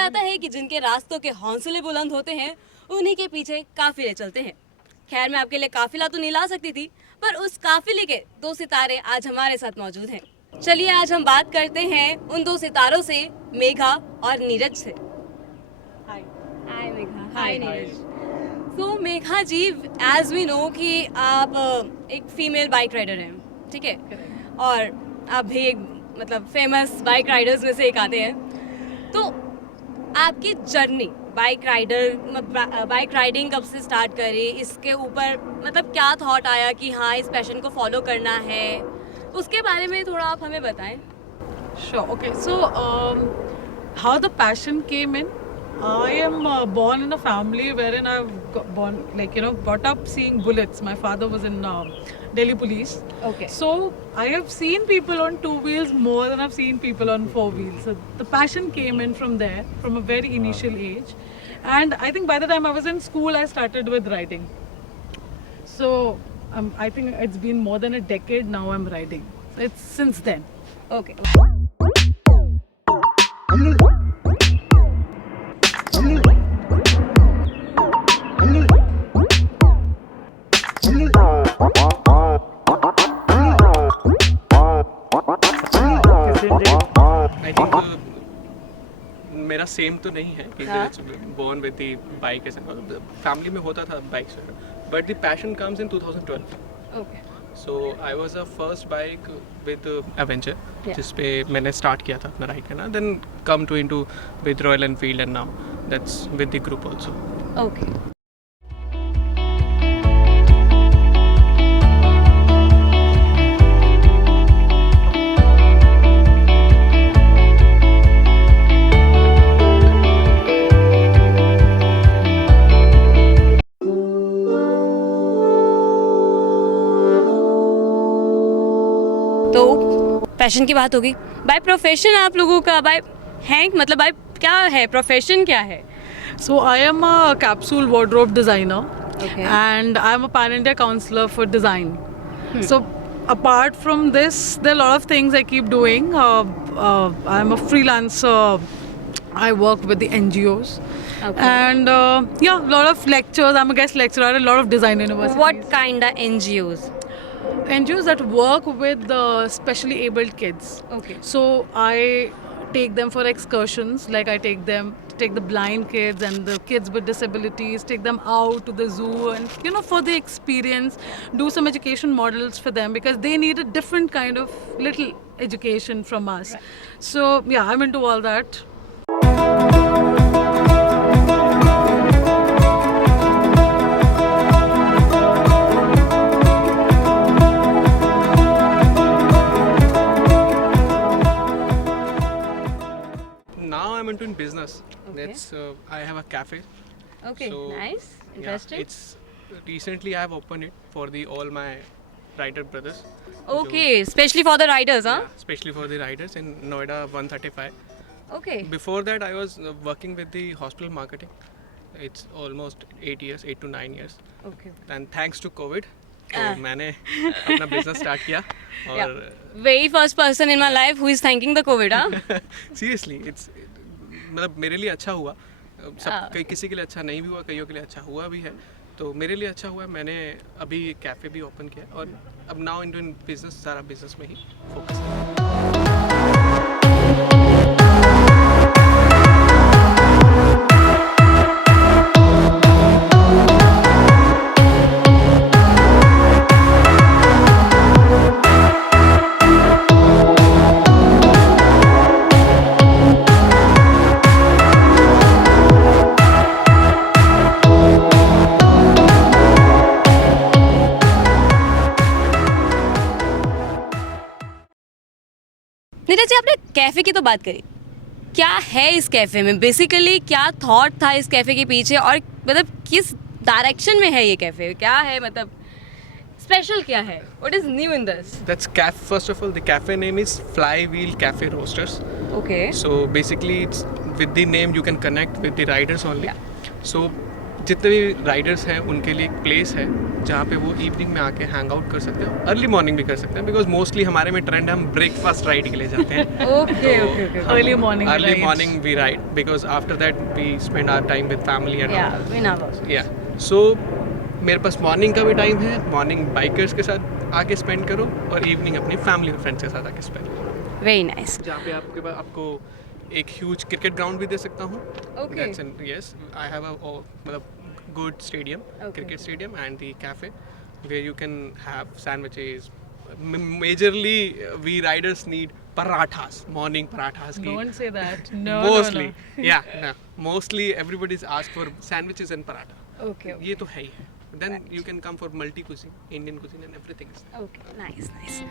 जाता है कि जिनके रास्तों के हौसले बुलंद होते हैं उन्हीं के पीछे काफिले चलते हैं। खैर, मैं आपके लिए काफिला तो नहीं ला सकती थी, पर उस काफिले के 2 सितारे आज हमारे साथ मौजूद हैं। चलिए आज हम बात करते हैं उन 2 सितारों से, मेघा और नीरज से। हाय मेघा। हाय नीरज। तो मेघा जी, एज वी नो कि आप एक फीमेल बाइक राइडर हैं, ठीक है, और आप भी एक मतलब फेमस बाइक राइडर्स में से एक आते हैं। तो आपकी जर्नी बाइक राइडिंग कब से स्टार्ट करी, इसके ऊपर मतलब क्या थॉट आया कि हाँ इस पैशन को फॉलो करना है, उसके बारे में थोड़ा आप हमें बताएं। Sure. Okay. So, how the passion came in? I am born in a family wherein I've brought up seeing bullets. My father was in Delhi police. Okay. So I have seen people on 2 wheels more than I've seen people on 4 wheels. So the passion came in from there, from a very initial age. And I think by the time I was in school, I started with riding. So I think it's been more than a decade now I'm riding. It's since then. Okay. I think मेरा same तो नहीं है क्योंकि born with the bike ऐसे family में होता था bikes, but the passion comes in 2012। Okay. So I was a first bike with Avenger, जिस पे मैंने स्टार्ट किया था अपना राइड करना, then come to into with Royal Enfield and now that's with the group also. Okay. तो passion की बात होगी, बाय प्रोफेशन आप लोगों का बाय हैंक मतलब बाय क्या है, प्रोफेशन क्या है? So I am a capsule wardrobe designer. Okay. And I am a pan-India counselor for design. So apart from this, there are a lot of things I keep doing. I am a freelancer. I work with the NGOs. Okay. And a lot of lectures. I'm a guest lecturer at a lot of design universities. What kind of NGOs? NGOs that work with specially abled kids. Okay. So I take them for excursions, like I take the blind kids and the kids with disabilities, take them out to the zoo and for the experience, do some education models for them because they need a different kind of little education from us. Right. So yeah, I'm into all that. Now I'm into business. Okay. That's I have a cafe. Okay, So, nice, interesting. Yeah, it's recently I have opened it for all my rider brothers. Okay, especially for the riders, huh? Yeah, especially for the riders in Noida 135. Okay. Before that, I was working with the hospital marketing. It's almost 8 to 9 years. Okay. And thanks to COVID, तो मैंने अपना business start किया और Very first person in my life who is thanking the COVID, huh? Seriously it's मतलब मेरे लिए अच्छा हुआ, सब किसी के लिए अच्छा नहीं भी हुआ, कईयों के लिए अच्छा हुआ भी है, तो मेरे लिए अच्छा हुआ। मैंने अभी कैफ़े भी ओपन किया और अब नाउ इनटू बिजनेस, सारा बिजनेस में ही फोकस है। नीरज जी, आपने कैफ़े की तो बात करी, क्या है इस कैफ़े में, बेसिकली क्या थॉट था इस कैफ़े के पीछे और मतलब किस डायरेक्शन में है ये कैफ़े, क्या है मतलब स्पेशल क्या है, what is new in this? That's first of all, the cafe name is Flywheel Cafe Roasters. Okay. So basically, it's with the name you can connect with the riders only. Yeah. So जितने भी Riders हैं उनके लिए एक place है जहाँ पे वो इवनिंग में आके हैंग आउट कर सकते हैं, अर्ली मॉर्निंग भी कर सकते हैं, बिकॉज मोस्टली हमारे में ट्रेंड है हम ब्रेकफास्ट राइड के लिए जाते हैं. Okay, okay, okay. Early morning early rides. Morning we ride because after that we spend our time with family and Yeah, we know. या सो मेरे पास मॉर्निंग का भी टाइम है, मॉर्निंग बाइकर्स के साथ आके स्पेंड करो और इवनिंग अपनी फैमिली और फ्रेंड्स के साथ आके स्पेंड करो. Very nice. जहाँ पे आपको एक ह्यूज क्रिकेट ग्राउंड भी दे सकता हूँ. Okay. Yes, I have a मतलब good stadium, cricket stadium, and the cafe where you can have sandwiches. Majorly, we riders need parathas, morning parathas. Don't say that. No, Mostly, no. yeah, no. Mostly everybody's asked for sandwiches and paratha. Okay. ये तो है ही है. Then you can come for multi cuisine, Indian cuisine, and everything is there. Okay. Nice, nice.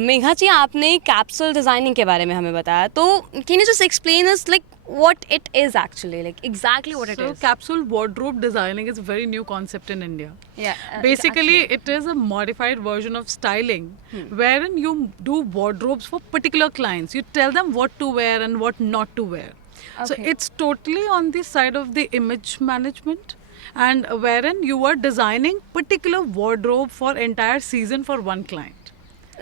Megha जी, आपने capsule designing के बारे में हमें बताया, तो can you just explain us like what it is actually, like exactly what it So is? capsule wardrobe designing is a very new concept in India. Yeah. Basically, it is a modified version of styling, wherein you do wardrobes for particular clients. You tell them what to wear and what not to wear. So Okay. it's totally on the side of the image management, and wherein you are designing particular wardrobe for entire season for one client.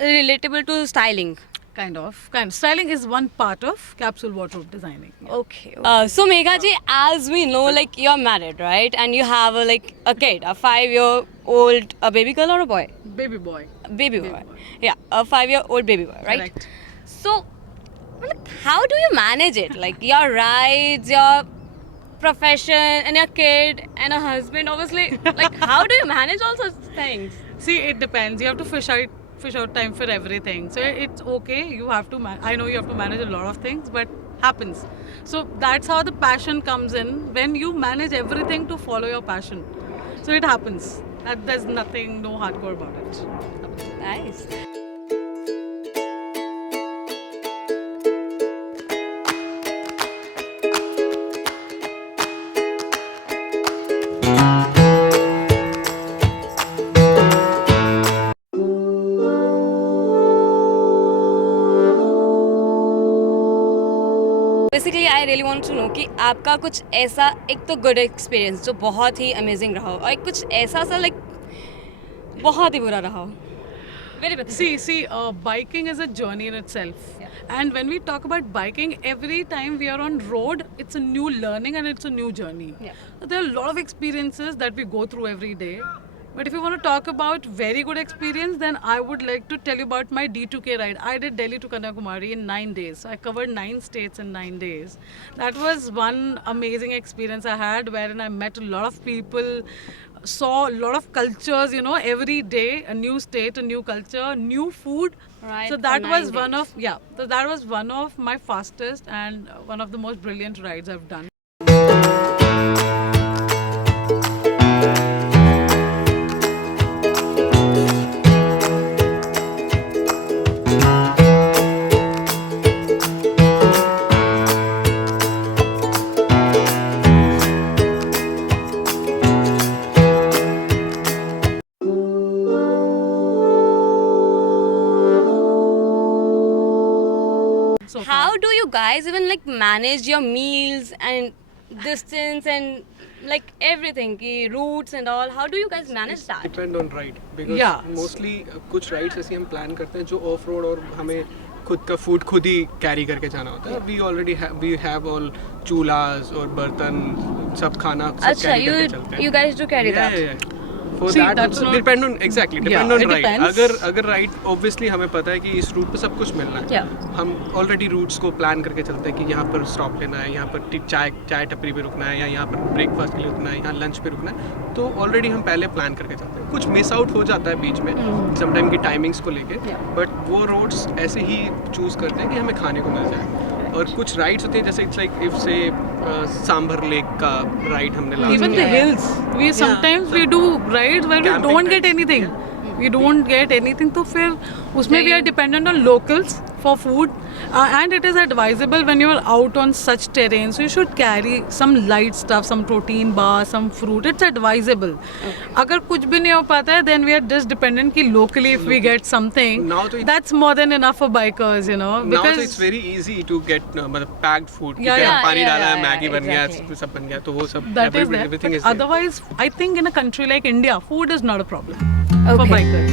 Relatable to styling. Kind of. Styling is one part of capsule wardrobe designing. Yeah. Okay. So Megha ji, as we know, like you're married, right? And you have a kid, a 5-year-old, a baby girl or a boy? Baby boy. Baby boy. Yeah, a 5-year-old baby boy, right? Correct. So, like, how do you manage it? Like your rides, your profession, and your kid, and a husband. Obviously, like how do you manage all such things? See, it depends. You have to fish out time for everything. So it's okay. You have to. I know you have to manage a lot of things, but happens. So that's how the passion comes in when you manage everything to follow your passion. So it happens. There's nothing, no hardcore about it. Nice. Basically I really want to know कि आपका कुछ ऐसा एक तो good experience जो बहुत ही amazing रहा हो और एक कुछ ऐसा सा लाइक बहुत ही बुरा रहा हो. Very bad. See, biking is a journey in itself. Yeah. And when we talk about biking, every time we are on road, it's a new learning and it's a new journey. Yeah. So there are a lot of experiences that we go through every day. But if you want to talk about very good experience, then I would like to tell you about my D2K ride. I did Delhi to Kanyakumari in 9 days. So I covered 9 states in 9 days. That was one amazing experience I had, wherein I met a lot of people, saw a lot of cultures, you know, every day, a new state, a new culture, new food. Right, So for that 9 was one days. of, so that was one of my fastest and one of the most brilliant rides I've done. So far. How do you guys even like manage your meals and distance and like everything, ki routes and all? How do you guys manage that? Depend on ride because Yeah. mostly कुछ rides ऐसी हम plan करते हैं जो off road और हमें खुद का food खुद ही carry करके जाना होता है. We have all चूल्हाs और बर्तन सब खाना सब अच्छा, carry करके चलते हैं. you guys do carry that? Yeah. For See, that that's also not- depend on depend Yeah, on it ride. depends. अगर ride obviously हमें पता है कि इस route पे सब कुछ मिलना है. Yeah. हम already routes को plan करके चलते हैं कि यहाँ पर stop लेना है, यहाँ पर चाय टपरी पे रुकना है या यहाँ पर breakfast के लिए रुकना है, यहाँ lunch पे रुकना है. तो already हम पहले plan करके चलते हैं. कुछ miss out हो जाता है बीच में, sometime की timings को लेके. Yeah. But वो roads ऐसे ही choose करते हैं कि हमें खाने को मिल जाए. और कुछ rides होती हैं जैसे it's like if say sambar lake का ride हमने last Even किया. the hills. We sometimes we do rides where we Camping don't get rides. anything. We don't get anything. तो फिर उसमें we are dependent on locals for food, and it is advisable when you are out on such terrain. So you should carry some light stuff, some protein bar, some fruit. It's advisable. अगर कुछ भी नहीं हो पाता है, then we are just dependent कि locally if we get something, that's more than enough for bikers, you know. Because now it's very easy to get मतलब packed food. पानी डाला है, मैगी बन गया, सब बन गया, तो वो सब everything is there. Otherwise, I think in a country like India, food is not a problem for bikers.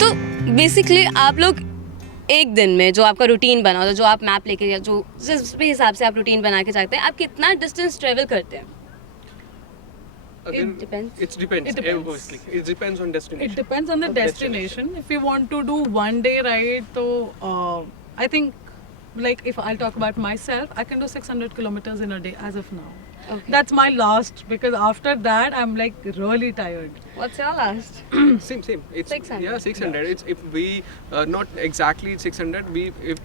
तो बेसिकली आप लोग एक दिन में जो आपका रूटीन बना होता, जो आप मैप लेके या जो जिस भी हिसाब से आप रूटीन बना के जाते हैं, आप कितना डिस्टेंस ट्रेवल करते हैं? It depends. It depends. Obviously. It depends on destination. It depends on the destination. If you want to do one day ride, so I think, like if I'll talk about myself, I can do 600 kilometers in a day as of now. Okay. That's my last, because after that I'm like really tired. What's your last? Same. It's 600. Yeah, 600. It's if we not exactly 600.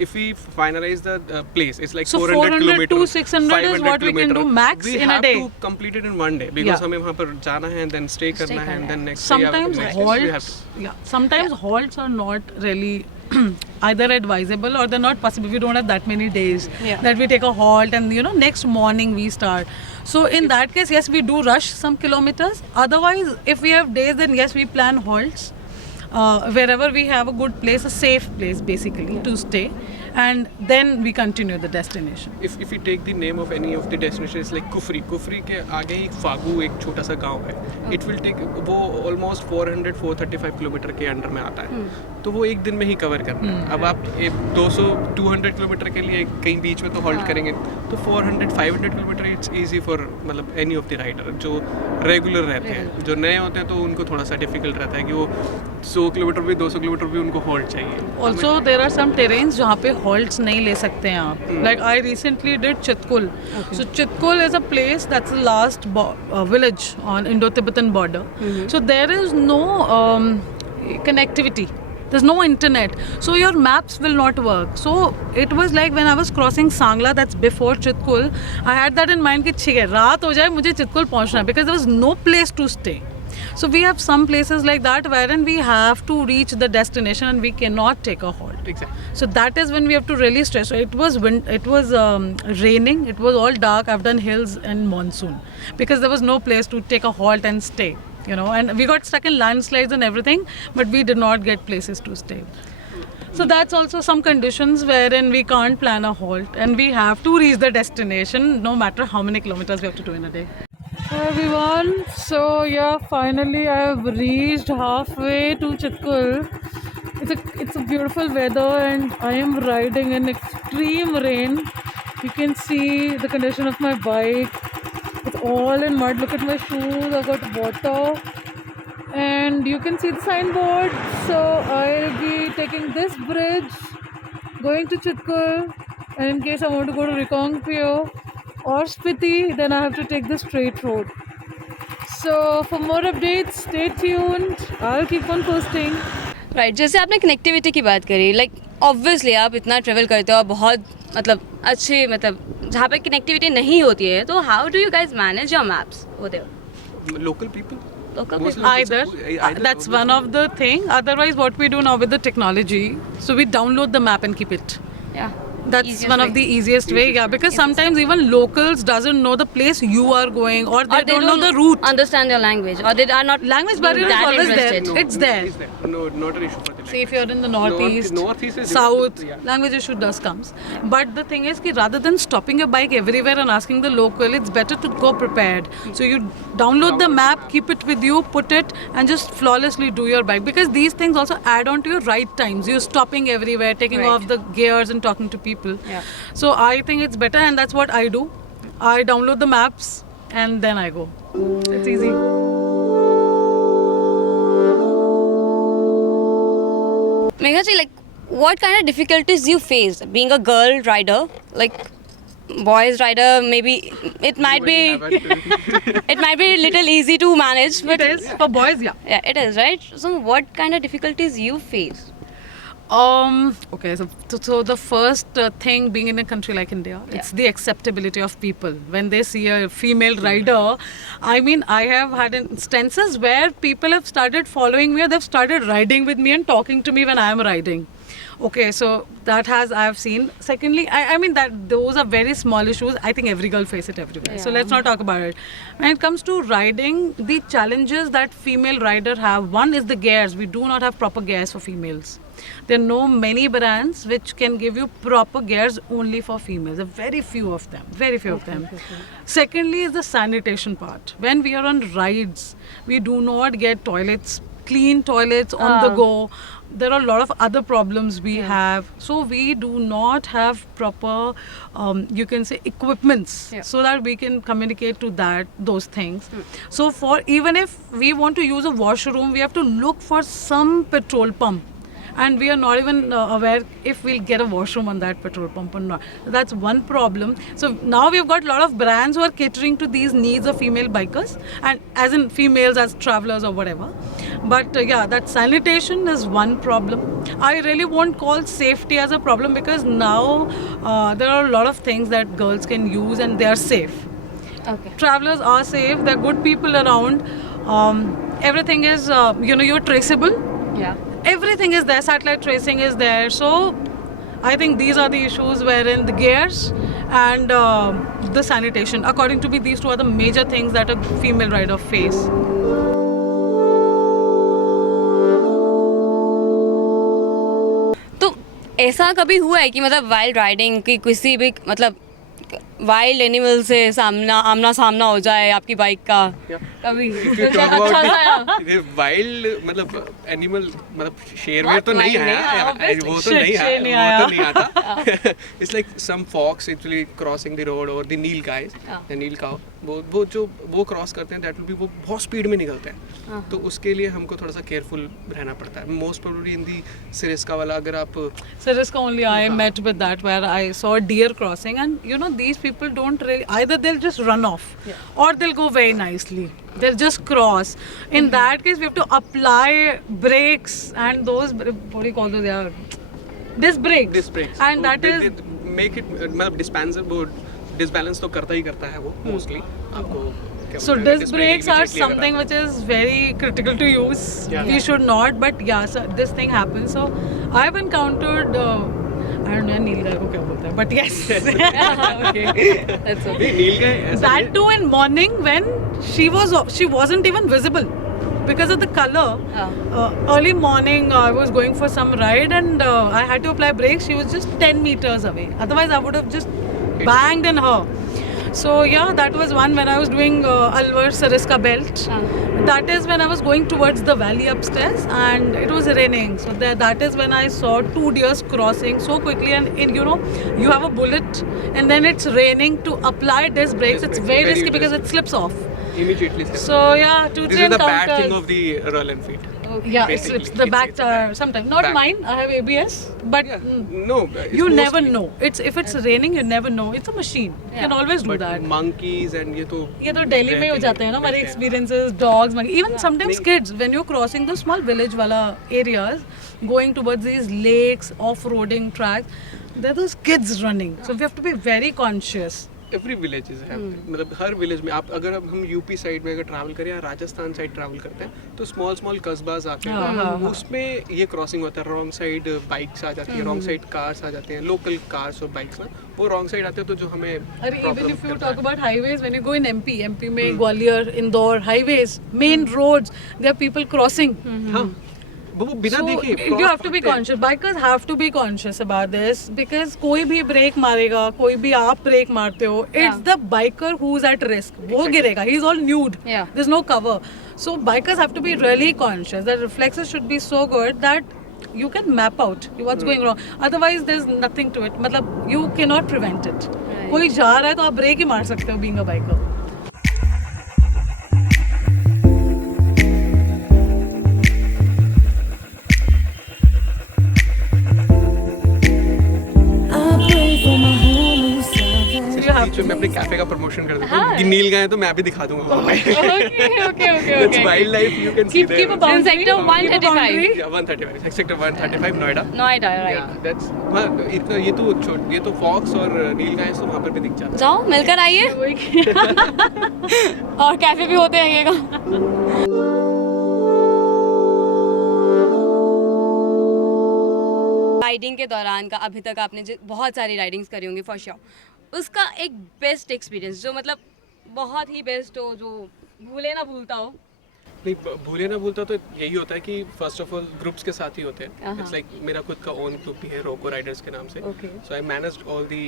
If we finalize the place, it's like So 400 kilometers. to 600 is what we can do max we in a day. We have to complete it in one day because हमें वहाँ पर जाना है and then stay करना है and then next Sometimes day halts, sometimes halts are not really either advisable or they're not possible. We don't have that many days that we take a halt and next morning we start. So in that case, yes, we do rush some kilometers. Otherwise, if we have days, then yes, we plan halts wherever we have a good place, a safe place basically to stay, and then we continue the destination. If we take the name of any of the destinations like Kufri के आगे ही फागू एक छोटा सा गांव है. It will take वो almost 435 kilometre के under में आता है. तो वो एक दिन में ही कवर करना है. अब आप 200 किलोमीटर के लिए कहीं बीच में तो हॉल्ट करेंगे, तो 400-500 किलोमीटर इट्स इजी फॉर मतलब एनी ऑफ द राइडर जो रेगुलर रहते हैं. जो नए होते हैं तो उनको थोड़ा सा डिफिकल्ट रहता है कि वो 100 किलोमीटर भी 200 किलोमीटर भी उनको हॉल्ट चाहिए. Also there are some terrains जहाँ पे halts नहीं ले सकते हैं आप. Like I recently did Chitkul. So Chitkul is a place that's the last village on Indo-Tibetan border. So there is no connectivity. There's no internet, so your maps will not work. So it was like when I was crossing Sangla, that's before Chitkul, I had that in mind कि ठीक है रात हो जाए मुझे चितकुल पहुंचना है, because there was no place to stay. So we have some places like that wherein we have to reach the destination and we cannot take a halt. Exactly. So that is when we have to really stress. So it was raining, it was all dark. I've done hills in monsoon because there was no place to take a halt and stay. And we got stuck in landslides and everything, but we did not get places to stay. So that's also some conditions wherein we can't plan a halt and we have to reach the destination no matter how many kilometers we have to do in a day. Hi everyone, so yeah, finally I have reached halfway to Chitkul. It's a beautiful weather and I am riding in extreme rain. You can see the condition of my bike. It's all in mud. Look at my shoes. I've got water. And you can see the signboard. So I'll be taking this bridge, going to Chitkul. And in case I want to go to Rikongpio or Spiti, then I have to take the straight road. So for more updates, stay tuned. I'll keep on posting. Right, जैसे आपने connectivity की बात करी, like obviously आप इतना travel करते हो, बहुत मतलब अच्छे मतलब जहाँ पे कनेक्टिविटी नहीं होती है, तो how do you guys manage your maps over there? Local people. Either that's one of the thing. Otherwise, what we do now with the technology, so we download the map and keep it. Yeah. That's Easiest one way. of the easiest way, yeah. Because sometimes even locals doesn't know the place you are going, or they don't know the route. Understand your language, or they are not Language barrier is that always interested. there. It's there. No, not an issue for them. See, if you're in the northeast, Northeast is south, different, yeah. language issue does comes. But the thing is, rather than stopping your bike everywhere and asking the local, it's better to go prepared. So you download the map, keep it with you, put it, and just flawlessly do your bike. Because these things also add on to your ride times. You're stopping everywhere, taking off the gears and talking to people. Yeah. So I think it's better, and that's what I do. I download the maps and then I go. It's easy. Megha, like what kind of difficulties you face being a girl rider? Like boys rider, maybe it might be it might be a little easy to manage, but It is for boys, yeah. Yeah, it is, right? So what kind of difficulties you face? Okay, so the first thing being in a country like India, it's the acceptability of people. When they see a female rider, I mean, I have had instances where people have started following me, or they've started riding with me and talking to me when I am riding. Okay, so that has I have seen. Secondly, I mean that those are very small issues. I think every girl face it everywhere. So let's not talk about it. When it comes to riding, the challenges that female rider have, one is the gears. We do not have proper gears for females. There are no many brands which can give you proper gears only for females. There are very few of them. Very few of them. Secondly is the sanitation part. When we are on rides, we do not get toilets, clean toilets on the go. There are a lot of other problems we have, so we do not have proper you can say equipments so that we can communicate to those things. So for even if we want to use a washroom, we have to look for some petrol pump, and we are not even aware if we'll get a washroom on that petrol pump or not. That's one problem. So now we've got a lot of brands who are catering to these needs of female bikers, and as in females as travelers or whatever. But that sanitation is one problem. I really won't call safety as a problem, because now there are a lot of things that girls can use and they are safe. Okay. Travelers are safe, there are good people around. Everything is, you're traceable. Yeah. Everything is there, satellite tracing is there. So I think these are the issues wherein the gears and the sanitation, according to me, these two are the major things that a female rider face. तो ऐसा कभी हुआ है कि मतलब wild riding की किसी भी मतलब वाइल्ड एनिमल से आमना सामना हो जाए आपकी बाइक का? कभी वाइल्ड मतलब एनिमल मतलब शेर तो नहीं आया, वो तो नहीं आता. It's like some fox actually crossing the road, और the nilgais, the neel cow, वो क्रॉस करते हैं, दैट विल बी, वो बहुत स्पीड में निकलते हैं. तो उसके लिए हमको थोड़ा सा केयरफुल रहना पड़ता है. मोस्ट प्रोबेबली इन दी सिरिस्का वाला, अगर आप Siriska only I met with that, where I saw a deer crossing, and these people don't really, either they'll just run off or they'll go very nicely. They'll just cross. In that case, we have to apply brakes, and those, what do you call those? Disc brakes. And that is make it मतलब disbalance तो करता है वो mostly आपको. So disc brakes are something which is very critical to use. We should not, but so this thing happens. So I've encountered I don't know नील गाय को क्या बोलते हैं, but yes. Okay. That's okay. Nil guy That too in morning when she wasn't even visible because of the color. Early morning I was going for some ride, and I had to apply brakes. She was just 10 meters away. Otherwise I would have just banged in her. So that was one when I was doing Alwar Sariska belt. That is when I was going towards the valley upstairs, and it was raining. So that is when I saw 2 deers crossing so quickly, and you have a bullet and then it's raining. To apply disc brakes, it's very risky because it slips off. Immediately slips. So 2-3 this is the bad encounters. thing of the Royal Enfield. Yeah, it's the back tire sometimes. Not mine, I have ABS, but No, you never know. If it's raining, you never know. It's a machine. You can always do but that. monkeys and ये तो Delhi में हो जाते हैं ना हमारे experiences, dogs, even sometimes kids, when you're crossing those small village wala areas, going towards these lakes, off-roading tracks, there are those kids running. So we have to be very conscious. Every village is मतलब हर village में आप अगर अब हम UP side में अगर travel करें या राजस्थान साइड ट्रैवल करते हैं तो स्मॉल कस्बाज आते हैं, उसमें ये क्रॉसिंग होता है. रॉन्ग साइड बाइक्स आ जाती है, रॉन्ग साइड कार्स आ जाते हैं, लोकल कार्स और बाइक्स में वो रॉन्ग साइड आते हैं, तो जो हमें Even if you talk about highways, when you go in MP में Gwalior, Indore, highways, main roads, there are people crossing. वो बिना देखे you have to be conscious. Bikers have to be conscious about this, because कोई भी break मारेगा, कोई भी आप ब्रेक मारते हो, it's the biker who's at risk. वो गिरेगा. He's all nude. There's no cover. So bikers have to be really conscious. The reflexes should be so good that you can map out what's going wrong. Otherwise there's nothing to it. मतलब you cannot prevent it. कोई जा रहा है तो आप break ही मार सकते हो being a biker. एक्चुअली मैं अपने कैफे का प्रमोशन कर देता हाँ। हूँ। नील गए तो मैं भी दिखा दूंगा वहाँ पे। Okay. It's wildlife, you can see Keep there. a boundary. In sector Keep a boundary. 135. Yeah, 135, sector 135 Noida. Noida, Yeah, right. that's हाँ, इतना ये तो फॉक्स और नील गाय तो वहाँ पर भी दिख जाता है। जाओ मिलकर आइए। और कैफे भी होते हैं ये राइडिंग के दौरान का अभी तक आपने बहुत सारी राइडिंग्स करी होंगी फॉर श्योर, उसका एक बेस्ट एक्सपीरियंस जो मतलब बहुत ही बेस्ट हो, जो भूले ना भूलता हो। नहीं भूले ना भूलता तो यही होता है कि फर्स्ट ऑफ ऑल ग्रुप्स के साथ ही होते हैं। हाँ। इट्स लाइक मेरा खुद का ओन ग्रुप भी है रोको राइडर्स के नाम से। Okay. So I managed all the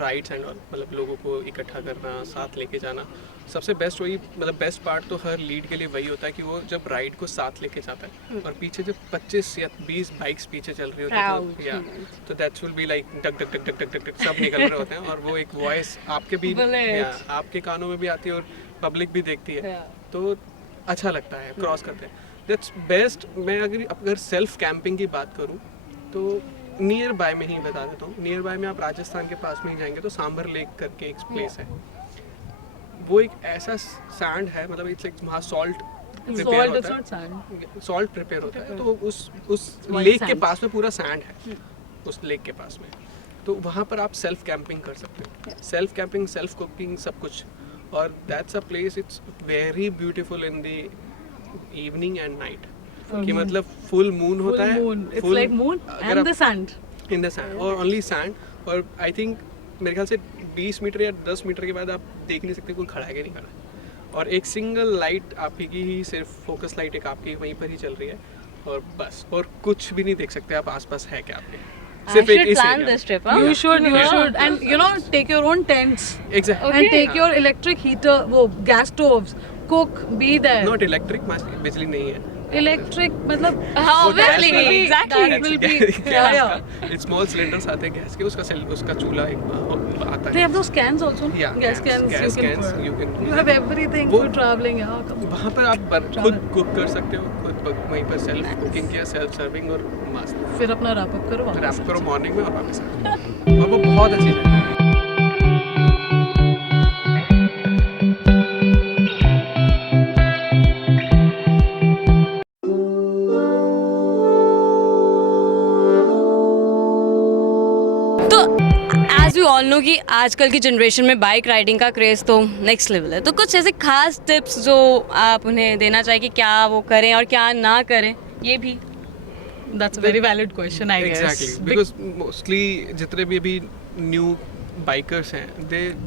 rides and all, मतलब लोगों को इकट्ठा करना, साथ लेके जाना। सबसे बेस्ट वही, मतलब बेस्ट पार्ट तो हर लीड के लिए वही होता है कि वो जब राइड को साथ लेके जाता है और पीछे जब 25 या 20 बाइक्स पीछे चल रही होती Crowd. है या तो दैट विल बी लाइक टक टक टक टक टक टक सब निकल रहे होते हैं और वो एक वॉइस आपके भी Bullet. आपके कानों में भी आती है और पब्लिक भी देखती है। तो अच्छा लगता है, क्रॉस करते हैं। That's best. मैं अगर सेल्फ कैंपिंग की बात करूं तो नियर बाय में ही बता देता हूँ। नियर बाय में आप राजस्थान के पास में ही जाएंगे तो सांबर लेक करके एक प्लेस है। वो एक ऐसा सैंड है, मतलब इट्स लाइक वहाँ सॉल्ट प्रिपेयर होता है, सॉल्ट प्रिपेयर होता है। तो उस लेक के पास में पूरा सैंड है, उस लेक के पास में। तो वहाँ पर आप सेल्फ कैंपिंग कर सकते हो, सेल्फ कैंपिंग, सेल्फ कुकिंग, सब कुछ। और that's a place, it's very beautiful in the evening and night. कि मतलब फुल मून होता है, It's like moon and the sand. In the sand और ओनली सैंड। और आई थिंक मेरे ख्याल से 20 मीटर या 10 मीटर के बाद आप देख नहीं सकते कोई खड़ा है कि नहीं खड़ा। और एक सिंगल लाइट आपकी ही, सिर्फ फोकस लाइट एक आपकी वहीं पर ही चल रही है और बस, और कुछ भी नहीं देख सकते आप आसपास है क्या आपके। I should plan this trip, huh? You should, and take your own tents. Exactly. And take your electric heater, gas stoves, cook, be there. Not electric, बिजली नहीं है। Electric, मतलब Obviously, that will be- exactly. that will be, yeah. Small cylinders आते हैं gas के, उसका चूल्हा एक आता They है। have those cans also. Yeah, gas cans. gas you can cans, put. you can- You have everything वो- for traveling. Yeah, come on. वहाँ पर आप खुद कुक कर सकते हो, खुद वहीं पर सेल्फ कुकिंग किया, सेल्फ सर्विंग और मस्त। फिर अपना wrap up करो फिर वापस। आप करो मॉर्निंग में और वापस आ जाओ। और वो बहुत अच्छी जगह है। एज वी ऑल नो कि आजकल की जनरेशन में बाइक राइडिंग का क्रेज़ तो नेक्स्ट लेवल है, तो कुछ ऐसे खास टिप्स जो आप उन्हें देना चाहिए कि क्या वो करें और क्या ना करें, ये भी। That's a very valid question, I guess. Exactly, because mostly जितने भी अभी न्यू बाइकर्स हैं,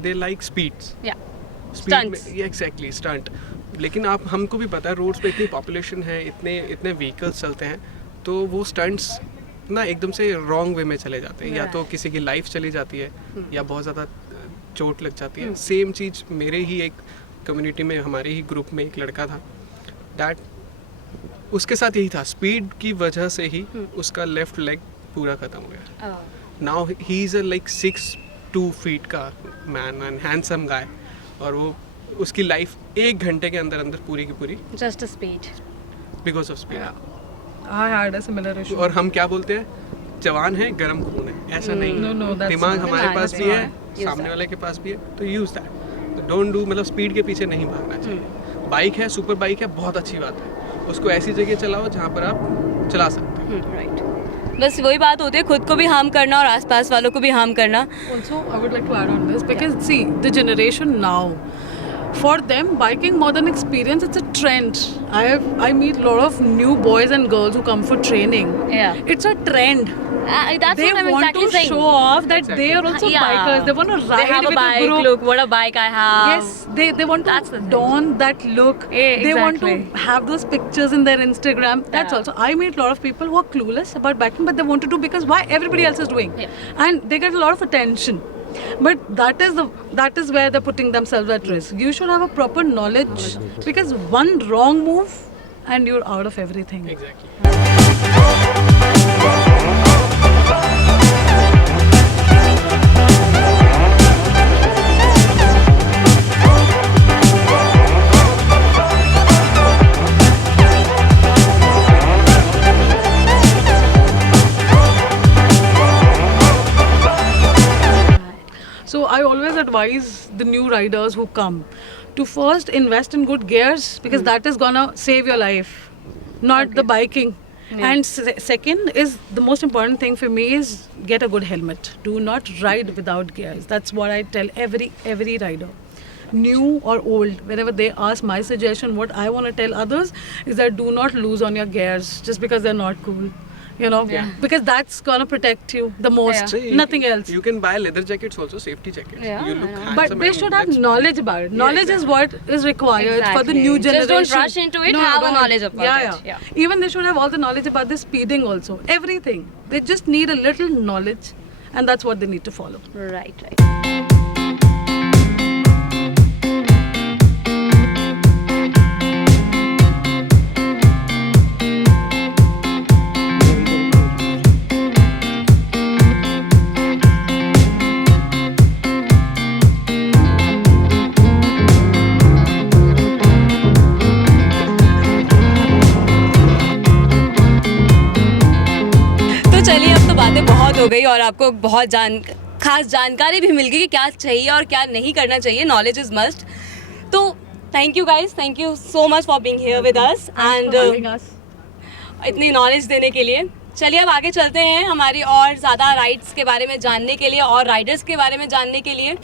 they like speeds. या स्टंट्स। Exactly, stunt. लेकिन हमको भी पता है रोड्स पे इतनी पॉपुलेशन है, इतने व्हीकल्स चलते हैं, तो वो स्टंट्स ना एकदम से रॉन्ग वे में चले जाते हैं। या तो किसी की लाइफ चली जाती है या बहुत ज़्यादा चोट लग जाती है। सेम चीज़ मेरे ही एक कम्युनिटी में, हमारे ही ग्रुप में एक लड़का था, दैट उसके साथ यही था, स्पीड की वजह से ही उसका लेफ्ट लेग पूरा ख़त्म हो गया। Now he is a like 6'2" का मैन एंड हैंडसम गाय, और वो उसकी लाइफ 1 घंटे के अंदर अंदर पूरी की पूरी just a speed. Because of speed. I had a similar issue. और हम क्या बोलते हैं, जवान है, गर्म खून है, ऐसा नहीं No, no, है। that's दिमाग not- हमारे दिमाग पास है, भी है, use सामने that. वाले के पास भी है, तो यूज दैट। तो डोंट डू, मतलब स्पीड के पीछे नहीं भागना चाहिए। बाइक है, सुपर बाइक है, बहुत अच्छी बात है, उसको ऐसी जगह चलाओ जहाँ पर आप चला सकते हैं। राइट, बस वही बात होती है, खुद को भी हार्म करना और आसपास वालों को भी हार्म करना। Also, I would like to add on this because see, the generation now, for them, biking more than experience, it's a trend. I meet a lot of new boys and girls who come for training. Yeah. It's a trend. That's They what I'm want exactly to saying. show off that they are also bikers. They want to ride They have a with bike. a group. Look, what a bike I have. Yes, they want That's the to thing. don that look. Yeah, They want exactly. to have those pictures in their Instagram. That's Yeah. also. I meet a lot of people who are clueless about biking, but they want to do because why everybody else is doing, and they get a lot of attention. But that is where they're putting themselves at risk. You should have a proper knowledge because one wrong move and you're out of everything. Exactly. So I always always advise the new riders who come to first invest in good gears, because that is gonna save your life, not the biking. And second is the most important thing for me is get a good helmet. Do not ride without gears. That's what I tell every rider, new or old. Whenever they ask my suggestion, what I want to tell others is that do not lose on your gears just because they're not cool. You know, because that's gonna protect you the most. Nothing else. You can buy leather jackets also, safety jackets. You look handsome. But they should have knowledge about it. Knowledge is what is required for the new generation. Just don't rush into it. Have a knowledge about it. Yeah. Even they should have all the knowledge about the speeding also. Everything. They just need a little knowledge, and that's what they need to follow. Right. चलिए, अब तो बातें बहुत हो गई और आपको बहुत खास जानकारी भी मिल गई कि क्या चाहिए और क्या नहीं करना चाहिए. Knowledge is must. तो thank you guys, thank you so much for being here with us and इतनी नॉलेज देने के लिए. चलिए अब आगे चलते हैं हमारी और ज़्यादा राइड्स के बारे में जानने के लिए और राइडर्स के बारे में जानने के लिए.